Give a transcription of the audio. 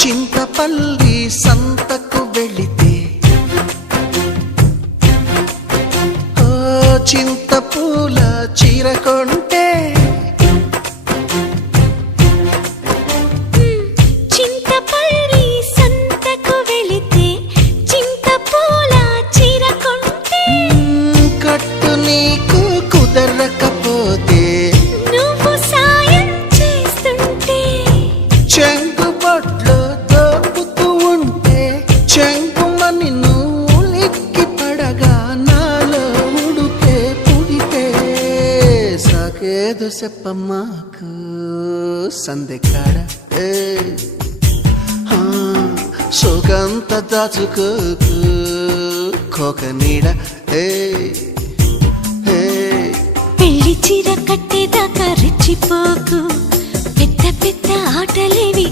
చింతపల్లి సంతకు వెళితే ఓ చింతపూల చీర కొంటే చింతపల్లి సంతకు వెళితే చింతపూల చీర కొంటే కట్టు నీకు కుదరకపోతే నువ్వు సాయం చేస్తుంటే చెంగుబొట్లు దోపుతూ ఉంటే చెంగుమని నువ్వు లిక్కి పడగా నాలో ఉడితే పుడితే సాకేదో చెప్పమ్మాకు సందెకాడ సోకంత దాచుకోకు కోక నీడ పెళ్లి చీర కట్టేదాకా రెచ్చిపోకు పెద్ద పెద్ద ఆటలేవి